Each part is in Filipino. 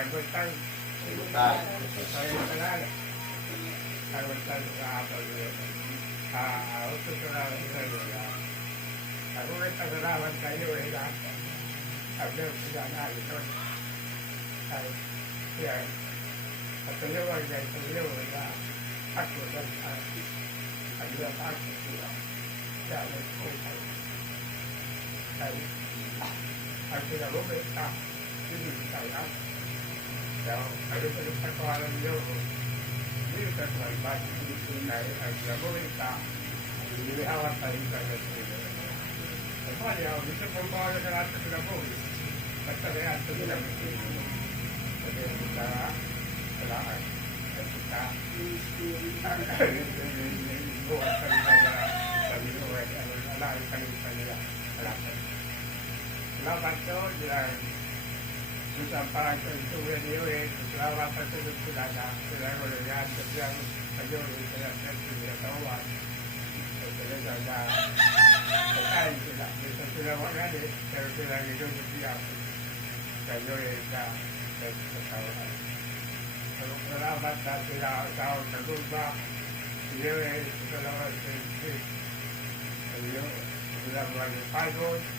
Pagbuntag. Buntag. Saya talaga. Pagbuntag sa apal yun. Utos ko lang sa iyo. Ako ay pagkarawan kayo ay lahat. Sabi ko sila na ito. Yan. At tuliwag ay tuliwag na ako lang ang iyong ako sila. Kaya may kutay. Kaya ang pinagumit ka, hindi tayo. Kaya ano pa yung pagkawalan niyo, hindi ka tumalbad, dahil ang pinagumit ka, hindi awat tayo sa iyo. At pali ako, gusto kong bawa na lahat sa pinagumit. Basta na yan sa pinagumit. Sabi ang kita, wala ka, at kita, buwan sa nila, sabi ko, wala ang kanisa nila, wala ka. Selamat jalan. Susah parang itu video selamat terus sudah boleh lihat yang video saya sudah tahu saya sudah sekali sudah mana deh saya sudah itu siap saya sudah tahu kalau selamat dan sudah tahu terus bah video selamat video sudah mulai pagi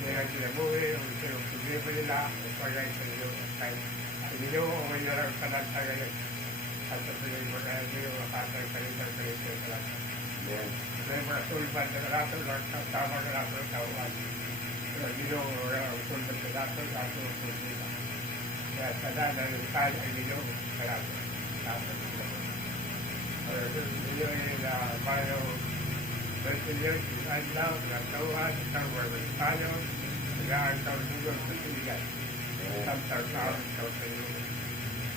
Kaya kinabuhi, yung problema nila, ipagay sa iyo. Hindi mo umayarang kanagtagay. At sa pinay mo kaya hindi mo makatay kalitan sa lahat. Kaya mga sulpan na lahat, tama na lahat ng tawad. Kaya hindi mo ang sulpan sa lahat ng problema. Kaya sa lahat ng tayo ay hindi mo sa lahat. Hindi mo yung bayo bersedia isang daw, nagtawad, isang tayo, kaya ang tawag sa siligan. Isang tawag sa iyo.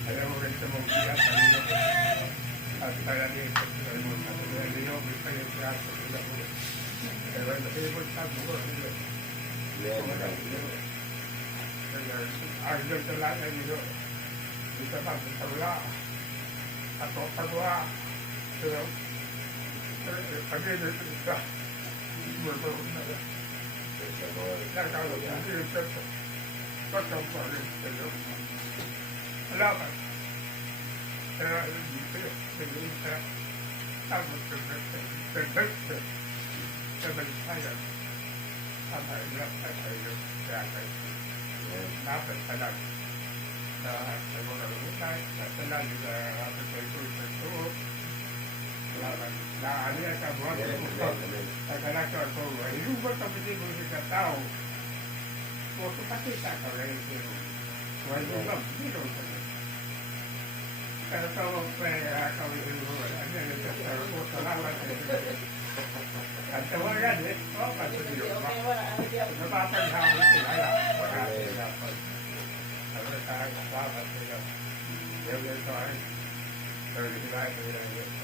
Alam mo rin sa mong biyak, kanino ko. At kaya niya sa sila mo, at kaya niyo, may kaya siya sa sila mo. Kaya nasibot sa mo, sila. Kaya, arjun sa lahat ay niyo. Bisa pa, sa wala. At o pagwa, sila, pag-ibig ka, marunong na lang. Nakakalo ka, hindi ka pagkampalit sa iyo. Wala ka. Kaya hindi ka tapos ka perfecto sa balisayan. Ang hirap na tayo kaya kayo. Dapat talag sa mga lumutay, sa talag sa ating kayo sa tuo. Naaliya ka buwan ko sa kalakar ko. Yung ba kapitid mo sa tao? O sa pakita ka rin sa'yo. Wala ba? Hindi ko sa iyo. Kaya tawag pa kawin mo. Ano yung kasar ko? Salamat sa iyo. At tawagan eh. O, kasi yun ba? Napapaghawa sila. Wala sila pa. Ano tayo salamat sa iyo. Yung ito ay pero sila ito yung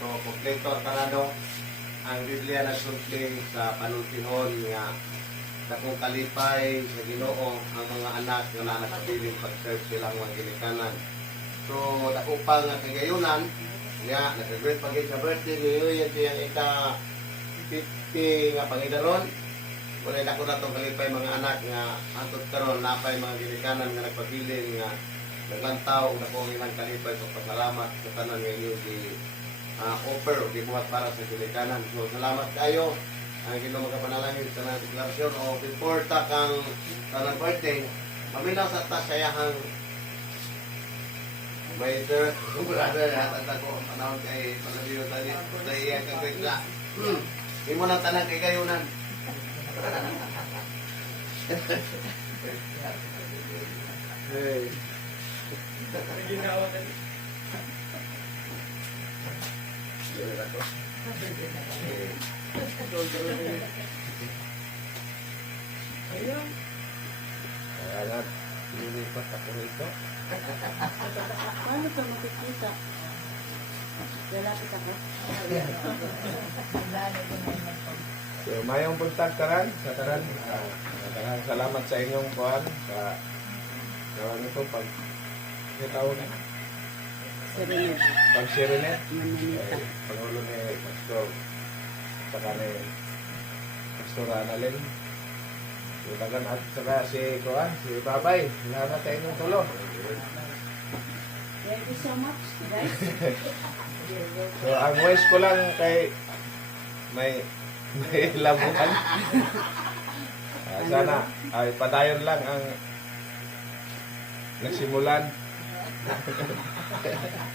So, kompleto at kanado ang Biblia na sutling sa panultihon nga dakong kalipay sa Ginoo ang mga anak nga nakabiling pag-serve silang mga ginikanan. So, dako pa nga kagayunan nga nag-great pagay sa birthday niyo yan siyang ika 50 nga pangidaron. Wala dako na itong kalipay mga anak nga antot karon napay mga ginikanan nga nagpabiling nga naglantaw na kung ilang kalipay so pasalamat sa tanan nga inyo di offer o gibuhat para sa ginikanan. So salamat kayo ang Ginoo magapanalangin sa mga deklarasyon o before ta kang tanang birthday maminaw sa tasayahang waiter brother hatag ako panahon kay palabiyo tani sa iya kang bigla imo nang tanan kay kayunan. Hey. ginawa na Gila ko. ayun. Kaya nga, nilipat ako rito. Paano ka makikita? Lalapit ako? So, mayong buntag taran, sa taran. Salamat sa inyong kuhan sa gawang ito pag taon na. Serenade. Pag Serenade, Mananita. Pangulo ni Pastor sa kanil Pastor Annalyn. So, dagan at saka si Kuan, si Babay. Salamat sa inyong tulo. Thank you so much, guys. So, ang wish ko lang kay may labuhan. Sana ay padayon lang ang nagsimulan.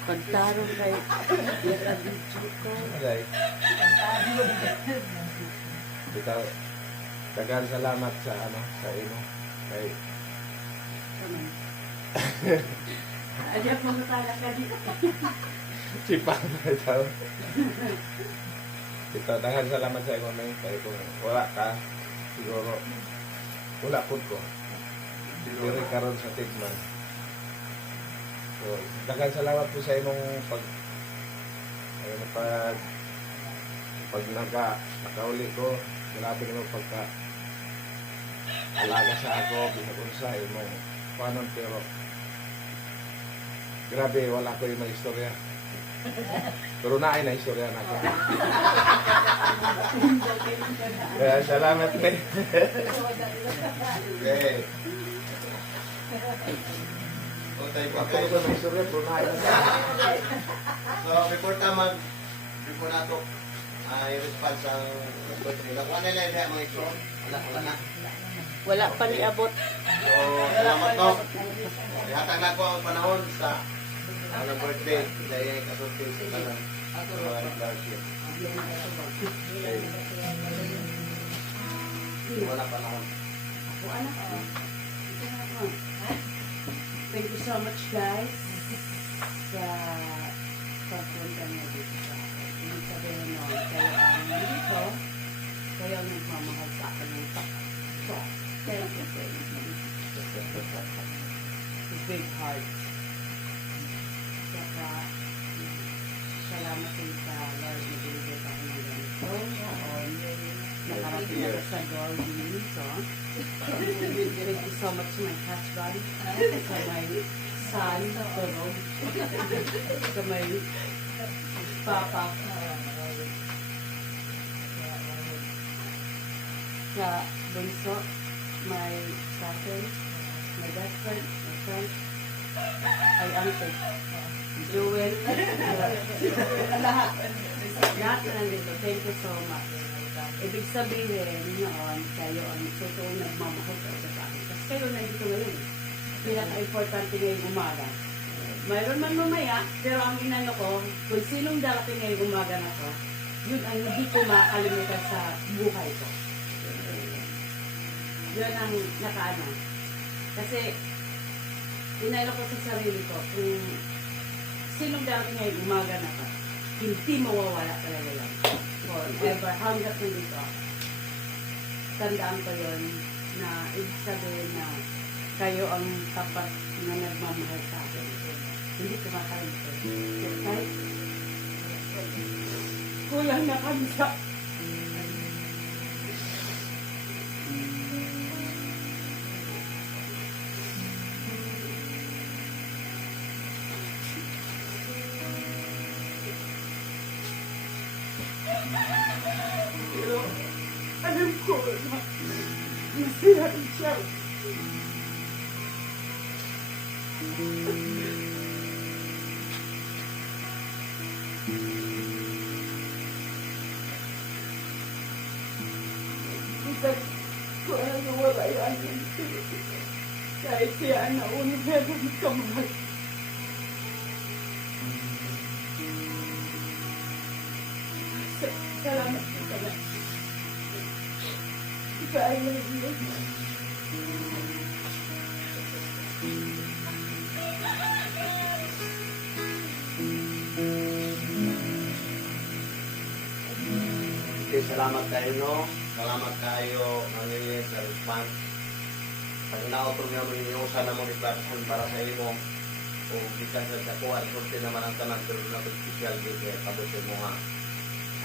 Pagtarong kay Yakabidyo ko. Aday. Bitaw, dagan salamat sa sa imo. Kay Kaman. Ayan mo matala ka dito. si Papa daw. Ito, dagan salamat sa imo may kay kung wala ka siguro wala pud ko. Diri karon sa Tigman. So, dagan salamat po sa imong pag nakauli ko, grabe naman pagka alaga sa ako, binakon sa imong panon, pero grabe, wala ko yung mga istorya. Pero naay na istorya na ako. Kaya salamat po. Okay. Okay, Ako ko may istorya, pero naay na ako. So, before nato, i-response ang birthday. Nakuha na lang yung mga ito. Wala na. Wala pa niabot. So, salamat to. Ihatag na ko ang panahon sa birthday. Dahil yung kasulti sa kanan. Mga naglarship. Okay. Wala panahon. Ako anak ko. Thank you so much, guys, sa pagpunta niyo dito sa akin. Ibig sabihin nun, kayo ang nandito, kayo ang nagmamahal sa akin ng takso. Thank you very much. Big heart. Saka, salamat din sa Lord na binigay sa akin ng ganito. Noon, nakarating ako sa door dito. Thank you so much to my husband, sa my son, Toro, sa my papa, sa bunso, my cousin, my best friend, my friend, ay auntie, Jewel, lahat na nandito. Thank you so much. Ibig sabihin noon, kayo ang totoo nagmamahal talaga sa akin. Kasi kayo nandito ngayon. Pinaka-importante ngayong umaga. Mayroon man mamaya, pero ang inano ko, kung sinong darating ngayong umaga na to, yun ang hindi ko makakalimutan sa buhay ko. Yun ang nakaano. Kasi, inano ko sa sarili ko, kung sinong darating ngayong umaga na to, hindi mawawala talaga yan. Forever, hanggat nandito ako. Tandaan ko yun na ibig sabihin na kayo ang tapat na nagmamahal sa akin. Hindi ko makalimutan. Kahit kulang na kami sa pero alam ko na masaya rin siya. Isang ko na wala yan. Kahit siya ang nauna meron kamahal. Salamat po pala. I love you. Okay, salamat kayo, no? Salamat kayo, nangyayari sa response. Pag na-auto nga mo yung usa na mong declaration para sa imo, o gikan sa kakuha, isulti naman ang tanan, pero na special din kaya tabusin mo nga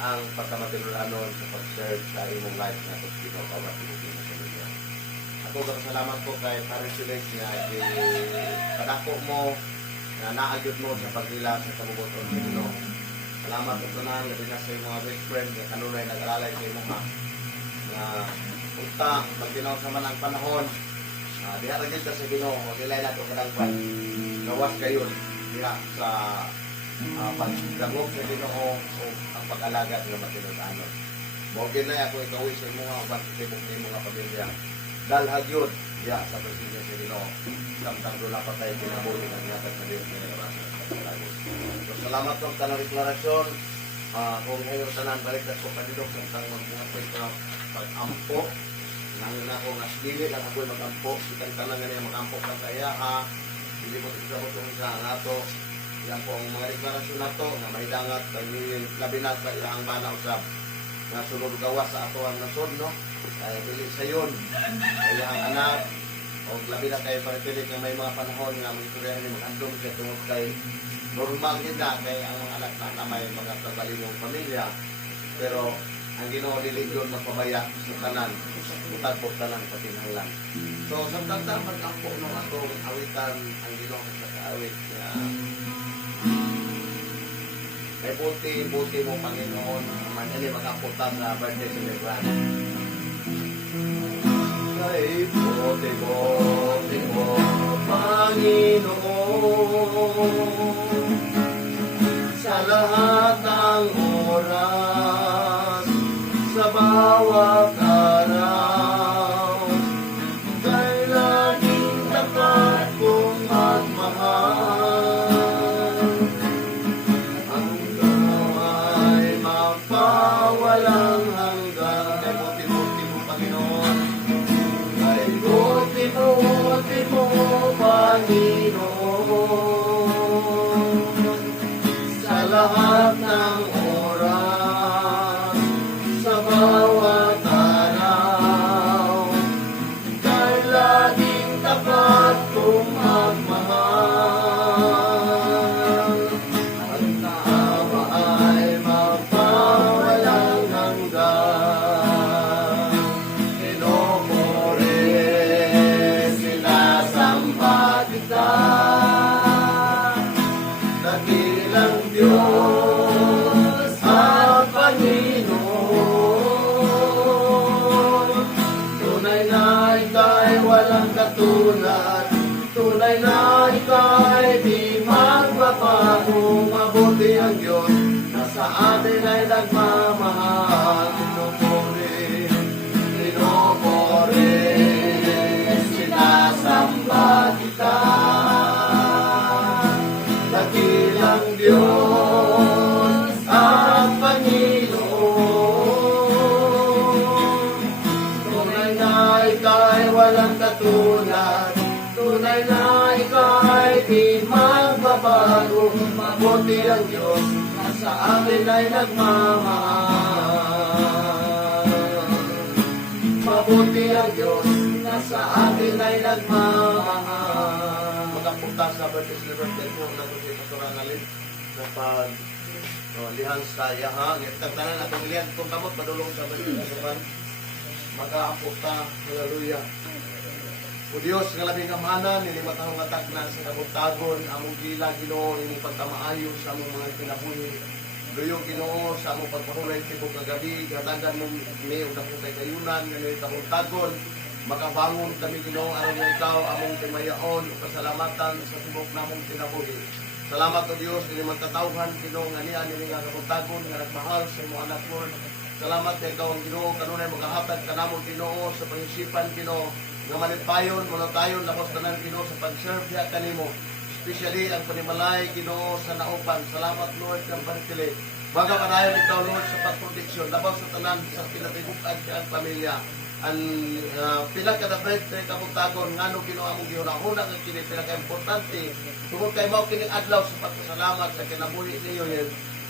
ang pagkamatinulan sa pag-serve sa imong life na ito, pinapawat mo sa inyo. Ako salamat po kay Paris Sulis na kadako mo, na naagyod mo sa paglila sa kabubuton sa inyo. Salamat po na, labi na sa mga best friend, na kanunay nag-alalay sa imo ha. nga punta magtinaw sa man ang panahon. Diha ra gyud ta sa Ginoo, dilay nato kadang pan. Gawas kayo diha sa pagdangog sa Ginoo o ang pag-alaga nga matinud-anon. Mo gid na ako ikawi sa imong uban sa tibok ni mga pamilya. Dalhag yun diha sa presentasya sa Ginoo. Samtang doon pa tayo kinabuhi ng yatag na Diyos na So, salamat po sa deklarasyon. Kung ngayon tanan balik na po kanilog samtang mag-apit na pag-ampo nang na ko nga dili lang ako mag-ampo kitang tanan nga niya mag-ampo ka kaya hindi mo tigsa mo itong sa nato yan po ang mga deklarasyon nato nga may dangat labi na sa ilang banaw sa nga sunod gawas sa ato ang nasod no kaya dili sa yun kaya ang anak o labi na kayo panipilit nga may mga panahon nga may istoryahan ni mag-andong siya tungkol kay normal din na kay ang mga anak na may mga kabalingong pamilya pero ang Ginoo dili yun magpabaya sa tanan butag po tanan pati nanglan so samtang mag-ampo no atong awitan ang Ginoo sa kaawit nga may buti mo Panginoon manali mag-ampo ta sa birthday celebration kay buti mo Panginoon sa lahat ng oras sa bawat araw kay laging tapat kong magmahal ang ay magpawalang hanggan kay buti mo Panginoon kay buti mo Panginoon sa lahat ng oras sa bawat araw kay laging tapat kong magmahal ang tama ay magpawalang hanggan Pinupuri sinasamba kita dakilang Diyos at Panginoon tunay na ika'y walang katulad tunay na ika'y di magbabago mabuti ang Diyos na sa atin ay nagmamahal Pinupuri sinasamba kita dakilang Diyos at Panginoon tunay na ika'y walang katulad tunay na ika'y di magbabago mabuti ang Diyos na sa akin ay nagmamahal mabuti ang Diyos na sa akin ay nagmamahal magapunta sa birthday celebration po na si Pastor Analin sa pag lihang sa iyaha ngitagtanan atong lihan kung kamot padulong sa birthday celebration mag-aapunta hallelujah o Diyos nga labing kamahanan nilimat ang atak na sa kabutagon among gila Ginoo imong pagkamaayo sa among mga kinabuhi Luyo Ginoo sa among pagpahulay tibok nga gabi gatagan mong ni ug dako kay kayunan nga ni kabutagon makabangon kami Ginoo aron nga ikaw among timayaon ug pasalamatan sa tibok namong kinabuhi salamat o Dios dili man katawhan Ginoo nga niya ni nga kabutagon nga nagmahal sa imong anak Lord salamat kay ikaw ang Ginoo kanunay magahatag kanamong Ginoo sa pangisipan Ginoo nga malipayon manutayon lakos tanan Ginoo sa pag-serve diha kanimo especially ang panimalay Ginoo sa naupan salamat Lord kang panitili baga padayon ikaw Lord sa pagproteksyon labaw sa tanan sa pinatibuk-an sa pamilya ang pila ka dapat kay kabutagon ngano Ginoo among gihunahuna nga kini pila ka importante tungod kay mao kini adlaw sa pagpasalamat sa kinabuhi niyo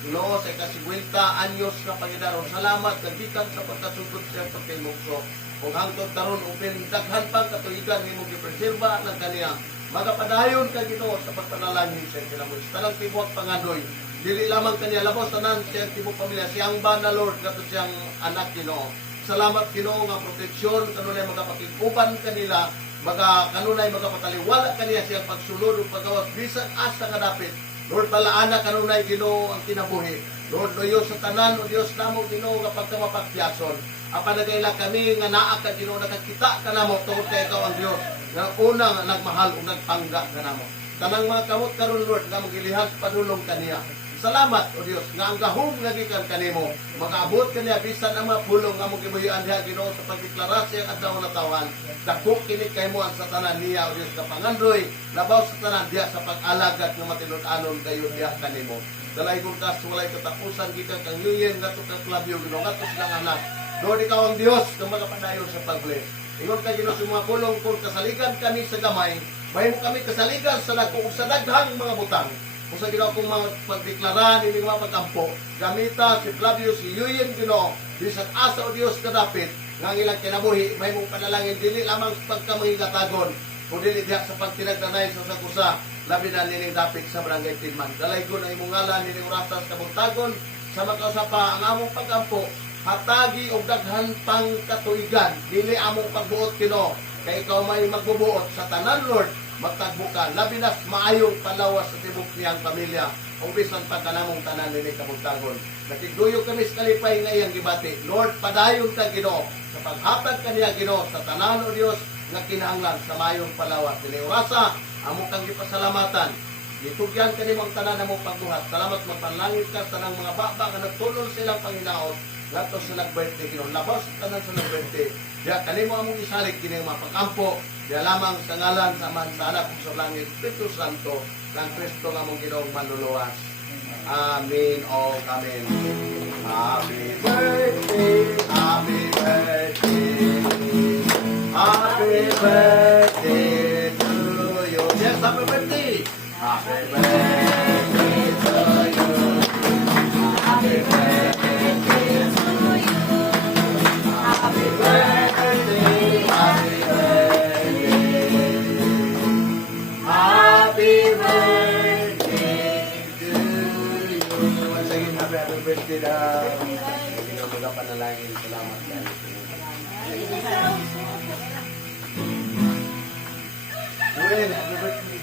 Ginoo sa ika-50 anyos na Panginoon salamat kag gikan sa pagkasugod sa pagkimugso kung hangtod karon upin daghan pang katuigan nimo gipreserba ng kaniya magapadayon ka Ginoo sa pagpanalangin sa kinabuhi tanang tibuok pangadoy dili lamang kaniya labaw tanan sa tibuok pamilya siyang bana Lord kato siyang anak Ginoo salamat Ginoo nga proteksyon kanunay magapakiguban kanila kanunay magapataliwala kaniya siyang pagsulod ug paggawas bisan asa nga dapit Lord balaana kanunay Ginoo ang kinabuhi Lord loyo sa tanan o Dios namo Ginoo nga pagkamapakyason Apanagayla kami nga naa ka Ginoo nakakita ka namo tungod kay ikaw ang Dios nga unang nagmahal ug nagpangga ka namo. Tanang mga kamot karon Lord nga magilihag padulong kaniya. Salamat o Dios nga ang gahom nga gikan kanimo magaabot kaniya bisan ang mga pulong nga mong gibuhian diha Ginoo sa pagdeklarasya ang adlaw na tawan. Dako kini kay mo ang sa tanan niya o Dios ka pangandoy labaw sa tanan diha sa pag-alagad nga matilud-anon kayo diha kanimo. Dalay kung kas walay katapusan gikan kang yuyen ngadto ka Flavio Ginoo ngadto silang anak. Lord, ikaw ang Dios na magapadayon sa pag-bless. Ingon ka Ginoo sa mga pulong kung kasaligan kami sa gamay, mahimo kami kasaligan sa dagko ug sa daghang mga butang. Kung sa Ginoo kung pagdeklara ni mga pagkampo, gamita si Flavio si Yuyen Ginoo, bisan asa o Dios kadapit nga ang ilang kinabuhi, mahimo panalangin dili lamang pagkamahigatagon, kundi dili diha sa pagtinagdanay sa kusa, labi na nining dapit sa barangay Tidman. Dalay ko na imong ngalan nining oratas kabuntagon sa magkausapa ang among pagkampo hatagi og daghan pang katuigan dili among pagbuot Ginoo kay ikaw may magbubuot sa tanan Lord magtagbo ka labi na maayong palawas sa tibok niyang pamilya ug bisan pa kanamong tanan dinhi kabuntagon nakiguyo kami sa kalipay nga iyang gibati Lord padayon ka Ginoo sa paghatag kaniya Ginoo sa tanan o Dios nga kinahanglan sa maayong palawas dinhi orasa amo kang gipasalamatan gitugyan kanimo ang tanan namong pagbuhat salamat magpanlangit ka sa tanang mga baba nga nagtulong silang panginaot lato sa nag-birthday Ginoo labas tanan sa nag-birthday diya kanimo among isalig kini mga pagkampo diya lamang sa ngalan sa Ama sa Anak ug sa langit Espiritu Santo ng Kristo nga among Ginoong manluluwas. Amen o amen. Happy birthday, happy birthday, happy birthday to you. Yes, happy birthday. Happy birthday to you. Happy birthday. Happy birthday, happy birthday, happy birthday to you. Once again, happy birthday daw. Hindi na magapanalangin. Salamat guys. Well, happy birthday.